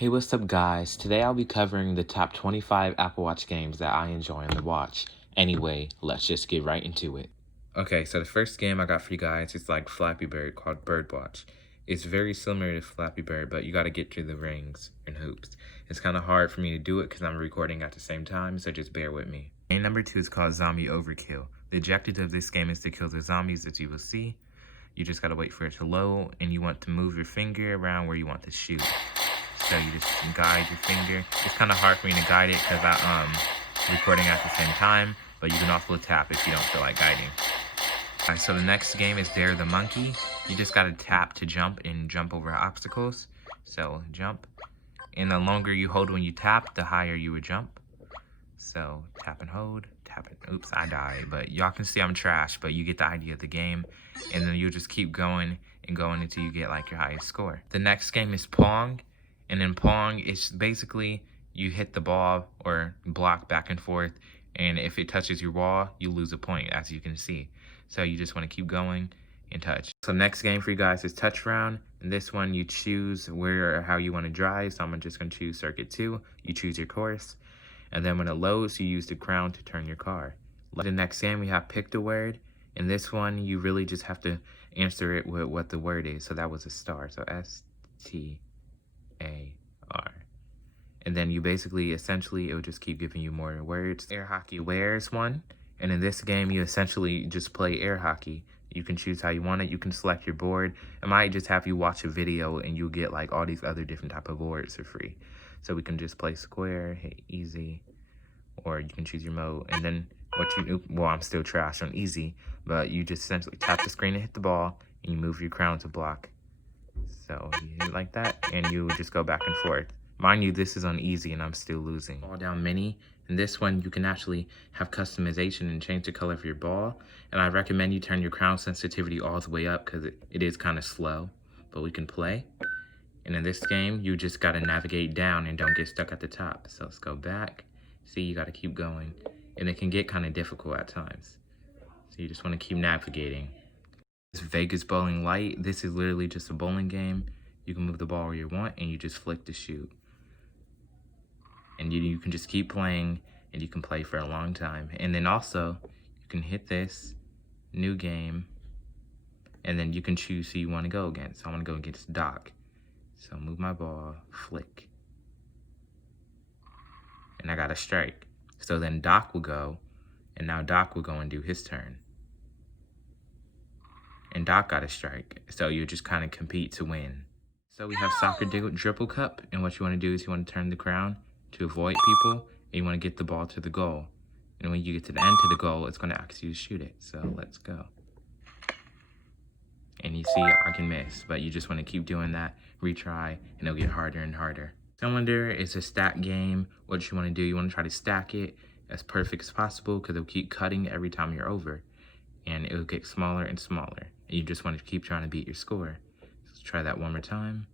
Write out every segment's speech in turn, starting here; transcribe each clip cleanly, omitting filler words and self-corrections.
Hey, what's up guys? Today I'll be covering the top 25 Apple Watch games that I enjoy on the watch. Anyway, let's just get right into it. Okay, so the first game I got for you guys is like Flappy Bird called Birdwatch. It's very similar to Flappy Bird, but you gotta get to the rings and hoops. It's kind of hard for me to do it because I'm recording at the same time, so just bear with me. Game number 2 is called Zombie Overkill. The objective of this game is to kill the zombies that you will see. You just gotta wait for it to load, and you want to move your finger around where you want to shoot. So you just guide your finger. It's kind of hard for me to guide it because I'm recording at the same time, but you can also tap if you don't feel like guiding. Alright, so the next game is Dare the Monkey. You just gotta tap to jump and jump over obstacles. So jump. And the longer you hold when you tap, the higher you would jump. So tap and hold, tap it. Oops, I died. But y'all can see I'm trash, but you get the idea of the game. And then you just keep going and going until you get like your highest score. The next game is Pong. And in Pong, it's basically you hit the ball or block back and forth, and if it touches your wall, you lose a point, as you can see. So you just want to keep going and touch. So next game for you guys is Touch Round. In this one, you choose where or how you want to drive. So I'm just going to choose Circuit 2. You choose your course. And then when it loads, you use the crown to turn your car. The next game, we have Pictoword. In this one, you really just have to answer it with what the word is. So that was a star. So S-T-A-R. And then you basically, essentially, it will just keep giving you more words. Air hockey wears one. And in this game, you essentially just play air hockey. You can choose how you want it. You can select your board. It might just have you watch a video and you'll get like all these other different type of boards for free. So we can just play square, hit easy, or you can choose your mode. And then well, I'm still trash on easy, but you just essentially tap the screen and hit the ball and you move your crown to block. So you hit it like that, and you just go back and forth. Mind you, this is on easy, and I'm still losing. Falldown Mini. In this one, you can actually have customization and change the color of your ball. And I recommend you turn your crown sensitivity all the way up because it is kind of slow, but we can play. And in this game, you just got to navigate down and don't get stuck at the top. So let's go back. See, you got to keep going. And it can get kind of difficult at times. So you just want to keep navigating. This Vegas Bowling Light, this is literally just a bowling game. You can move the ball where you want and you just flick to shoot. And you can just keep playing and you can play for a long time. And then also, you can hit this new game and then you can choose who you want to go against. So I want to go against Doc. So move my ball, flick. And I got a strike. So then Doc will go, and now Doc will go and do his turn. And Doc got a strike, so you just kind of compete to win. So we have Soccer Dribble Cup, and what you want to do is you want to turn the crown to avoid people, and you want to get the ball to the goal. And when you get to the end to the goal, it's going to ask you to shoot it. So let's go. And you see, I can miss, but you just want to keep doing that, retry, and it'll get harder and harder. Cylinder is a stack game. What you want to do, you want to try to stack it as perfect as possible because it'll keep cutting every time you're over. And it'll get smaller and smaller. And you just want to keep trying to beat your score. Let's try that one more time.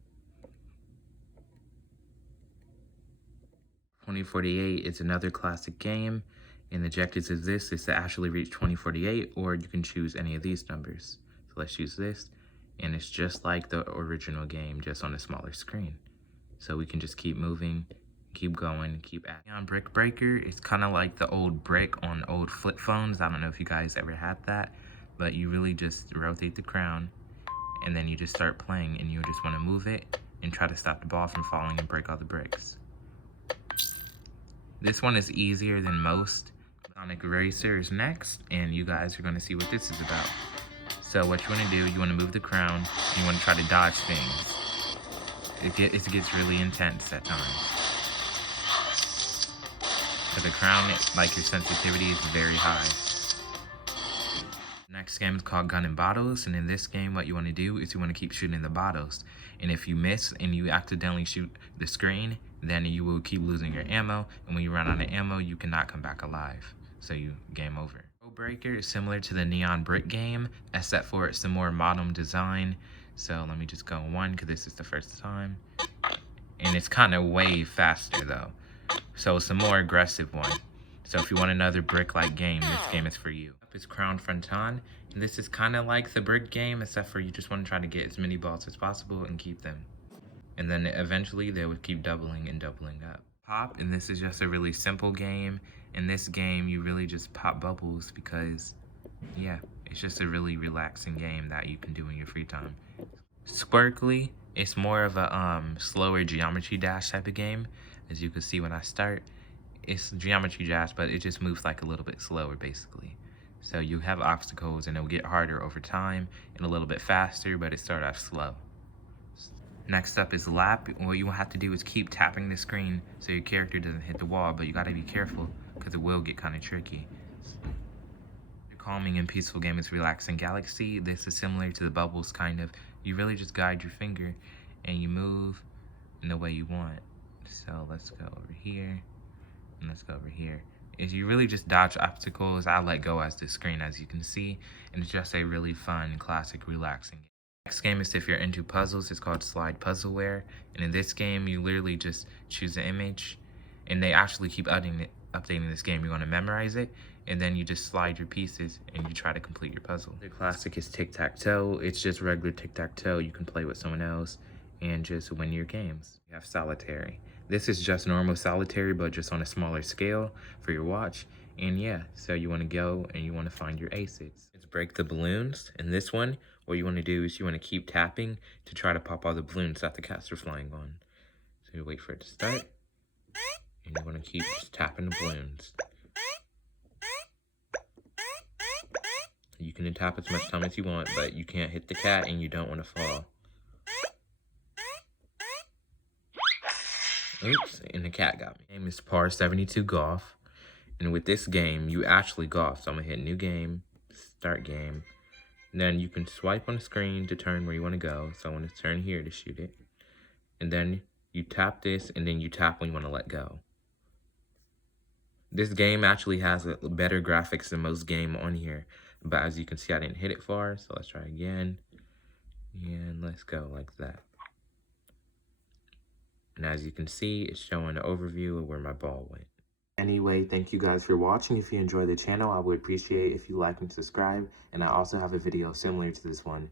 2048 is another classic game. And the objectives of this is to actually reach 2048, or you can choose any of these numbers. So let's use this. And it's just like the original game, just on a smaller screen. So we can just keep moving, keep going, keep adding. On Brick Breaker, it's kind of like the old brick on old flip phones. I don't know if you guys ever had that, but you really just rotate the crown and then you just start playing and you just want to move it and try to stop the ball from falling and break all the bricks. This one is easier than most. Sonic Racer is next, and you guys are going to see what this is about. So what you want to do, you want to move the crown, and you want to try to dodge things. It gets really intense at times. Because the crown, like your sensitivity is very high. Next game is called Gun and Bottles, and in this game what you want to do is you want to keep shooting the bottles. And if you miss and you accidentally shoot the screen, then you will keep losing your ammo, and when you run out of ammo, you cannot come back alive. So you game over. Breaker is similar to the Neon Brick game, except for it's a more modern design. So let me just go one, because this is the first time. And it's kind of way faster though. So it's a more aggressive one. So if you want another brick-like game, this game is for you. It's Crown Fronton, and this is kind of like the brick game, except for you just want to try to get as many balls as possible and keep them. and then eventually they would keep doubling and doubling up. Pop, and this is just a really simple game. In this game, you really just pop bubbles because, yeah, it's just a really relaxing game that you can do in your free time. Squickly, it's more of a slower geometry dash type of game. As you can see when I start, it's geometry dash, but it just moves like a little bit slower basically. So you have obstacles and it'll get harder over time and a little bit faster, but it starts off slow. Next up is lap. What you will have to do is keep tapping the screen so your character doesn't hit the wall, but you gotta be careful because it will get kind of tricky. Your calming and peaceful game is Relaxing Galaxy. This is similar to the bubbles kind of. You really just guide your finger and you move in the way you want. So let's go over here and let's go over here. Is you really just dodge obstacles. I let go as the screen, as you can see, and it's just a really fun, classic, relaxing game. Next game is if you're into puzzles. It's called Slide Puzzleware, and in this game you literally just choose an image, and they actually keep updating this game. You're going to memorize it, and then you just slide your pieces and you try to complete your puzzle. The classic is Tic Tac Toe. It's just regular Tic Tac Toe. You can play with someone else and just win your games. You have Solitaire. This is just normal Solitaire, but just on a smaller scale for your watch. And yeah, so you want to go and you want to find your aces. It's Break the Balloons. In this one, what you want to do is you want to keep tapping to try to pop all the balloons that the cats are flying on. So you wait for it to start, and you want to keep just tapping the balloons. You can tap as much time as you want, but you can't hit the cat and you don't want to fall. Oops, and the cat got me. The name is Par 72 Golf. And with this game, you actually golf. So I'm going to hit New Game, Start Game. And then you can swipe on the screen to turn where you want to go. So I want to turn here to shoot it. And then you tap this, and then you tap when you want to let go. This game actually has better graphics than most games on here. But as you can see, I didn't hit it far. So let's try again. And let's go like that. And as you can see, it's showing an overview of where my ball went. Anyway, thank you guys for watching. If you enjoy the channel, I would appreciate if you like and subscribe. And I also have a video similar to this one